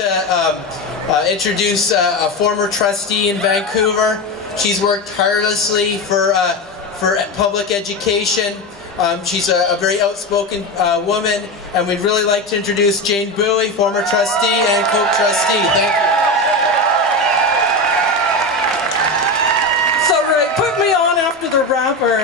to introduce a former trustee in Vancouver. She's worked tirelessly for public education. She's a very outspoken woman, and we'd really like to introduce Jane Bouey, former trustee and COPE trustee. Thank you. So, Ray, put me on after the rapper.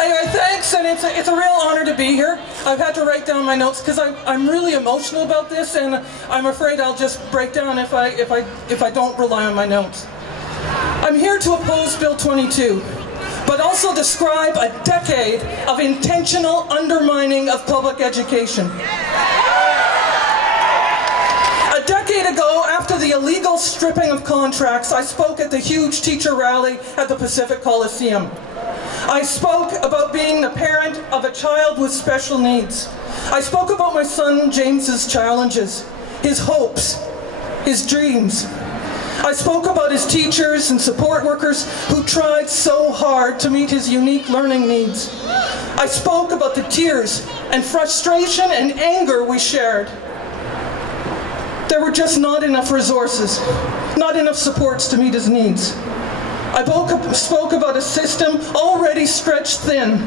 Anyway, thanks, and it's a real honor to be here. I've had to write down my notes because I'm really emotional about this, and I'm afraid I'll just break down if I don't rely on my notes. I'm here to oppose Bill 22, but also describe a decade of intentional undermining of public education. A decade ago, after the illegal stripping of contracts, I spoke at the huge teacher rally at the Pacific Coliseum. I spoke about being the parent of a child with special needs. I spoke about my son James's challenges, his hopes, his dreams. I spoke about his teachers and support workers who tried so hard to meet his unique learning needs. I spoke about the tears and frustration and anger we shared. There were just not enough resources, not enough supports to meet his needs. I spoke about a system already stretched thin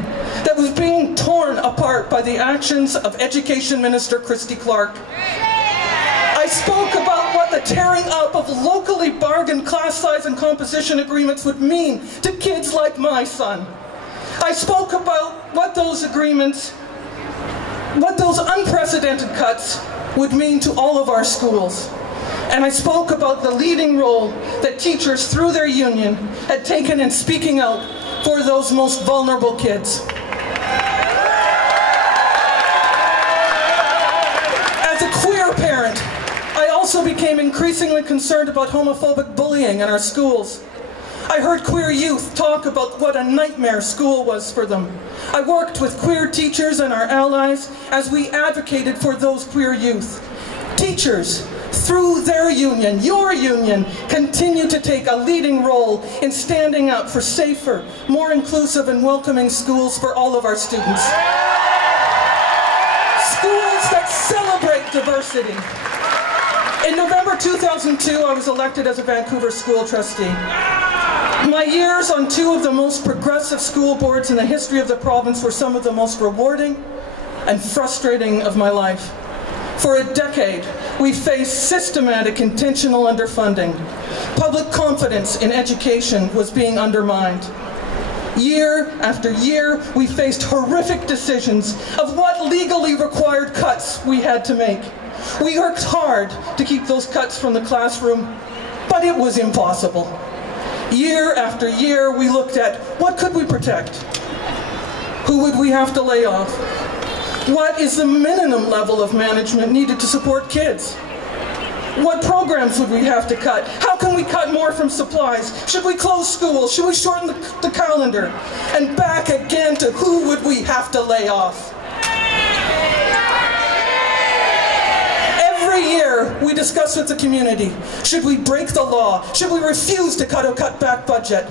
that was being torn apart by the actions of Education Minister Christy Clark. I spoke about what the tearing up of locally bargained class size and composition agreements would mean to kids like my son. I spoke about what those agreements, what those unprecedented cuts would mean to all of our schools. And I spoke about the leading role that teachers, through their union, had taken in speaking out for those most vulnerable kids. As a queer parent, I also became increasingly concerned about homophobic bullying in our schools. I heard queer youth talk about what a nightmare school was for them. I worked with queer teachers and our allies as we advocated for those queer youth. Teachers, through their union, your union, continue to take a leading role in standing up for safer, more inclusive and welcoming schools for all of our students. Schools that celebrate diversity. In November 2002, I was elected as a Vancouver school trustee. My years on two of the most progressive school boards in the history of the province were some of the most rewarding and frustrating of my life. For a decade, we faced systematic intentional underfunding. Public confidence in education was being undermined. Year after year, we faced horrific decisions of what legally required cuts we had to make. We worked hard to keep those cuts from the classroom, but it was impossible. Year after year, we looked at what could we protect? Who would we have to lay off? What is the minimum level of management needed to support kids? What programs would we have to cut? How can we cut more from supplies? Should we close schools? Should we shorten the calendar? And back again to who would we have to lay off? Every year we discuss with the community, should we break the law? Should we refuse to cut a cutback budget?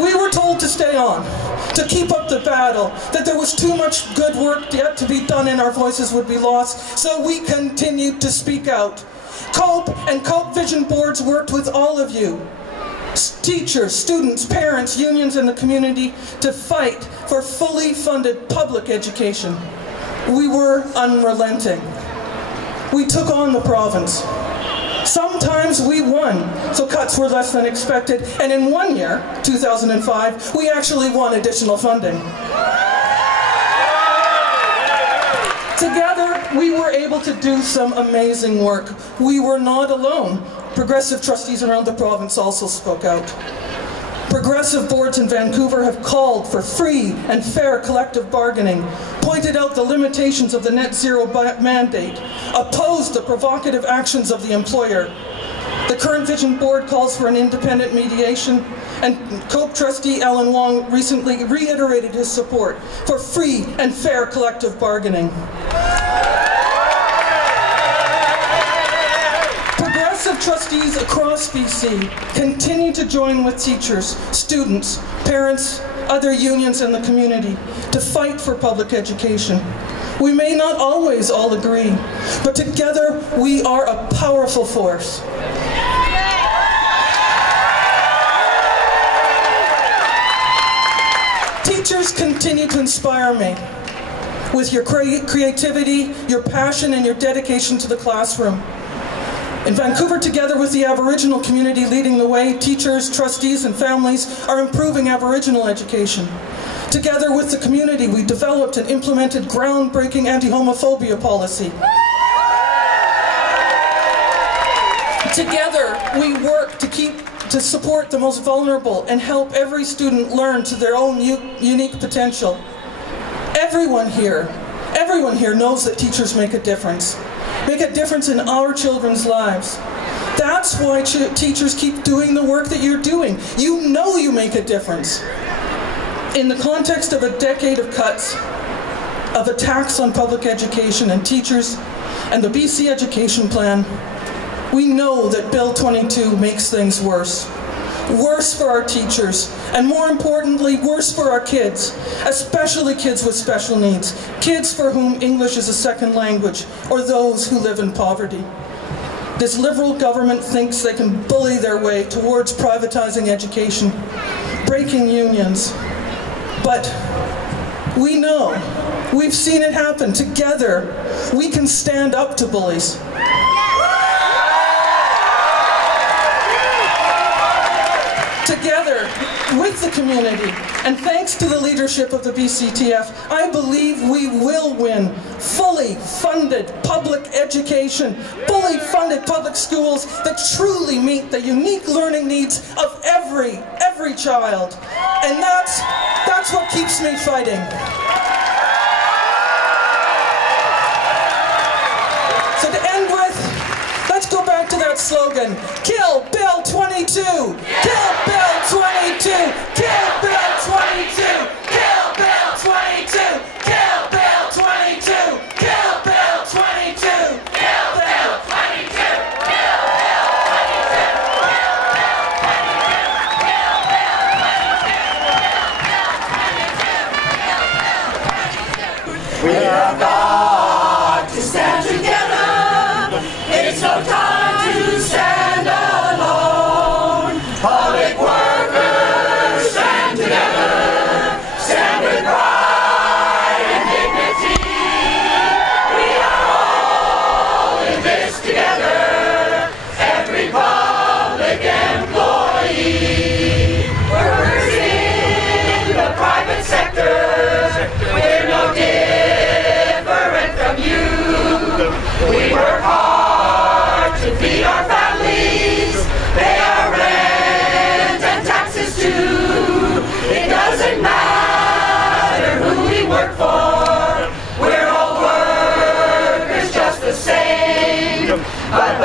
We were told to stay on, to keep up the battle, that there was too much good work yet to be done and our voices would be lost, so we continued to speak out. COPE and COPE Vision boards worked with all of you, teachers, students, parents, unions, and the community to fight for fully funded public education. We were unrelenting. We took on the province. Sometimes we won, so cuts were less than expected, and in one year, 2005, we actually won additional funding. Together, we were able to do some amazing work. We were not alone. Progressive trustees around the province also spoke out. Progressive boards in Vancouver have called for free and fair collective bargaining, pointed out the limitations of the net zero mandate, opposed the provocative actions of the employer. The current Vision Board calls for an independent mediation, and COPE trustee Alan Wong recently reiterated his support for free and fair collective bargaining. Progressive trustees across BC continue to join with teachers, students, parents, other unions and the community to fight for public education. We may not always all agree, but together we are a powerful force. Teachers continue to inspire me with your creativity, your passion, and your dedication to the classroom. In Vancouver, together with the Aboriginal community leading the way, teachers, trustees, and families are improving Aboriginal education. Together with the community, we developed and implemented groundbreaking anti-homophobia policy. Together, we work to support the most vulnerable and help every student learn to their own unique potential. Everyone here knows that teachers make a difference in our children's lives. That's why teachers keep doing the work that you're doing. You know you make a difference. In the context of a decade of cuts, of attacks on public education and teachers, and the BC Education Plan, we know that Bill 22 makes things worse. Worse for our teachers, and more importantly, worse for our kids, especially kids with special needs, kids for whom English is a second language, or those who live in poverty. This Liberal government thinks they can bully their way towards privatizing education, breaking unions. But we know, we've seen it happen. Together, we can stand up to bullies. Together with the community, and thanks to the leadership of the BCTF, I believe we will win fully funded public education, fully funded public schools that truly meet the unique learning needs of every child. And that's what keeps me fighting. So to end with, let's go back to that slogan. Kill Bill 22! Kill Bill 22! Kill Bill 22! Kill Bill 22! Kill Bill 22! Kill Bill 22! Kill Bill 22! Kill Bill 22! We have got to stand together. It's no time to stand alone. Public workers, stand together. Stand with pride and dignity. We are all in this together. Every public employee. Workers in the private sector. We're no different from you. We work hard to feed our families, pay our rent and taxes too. It doesn't matter who we work for, we're all workers just the same. But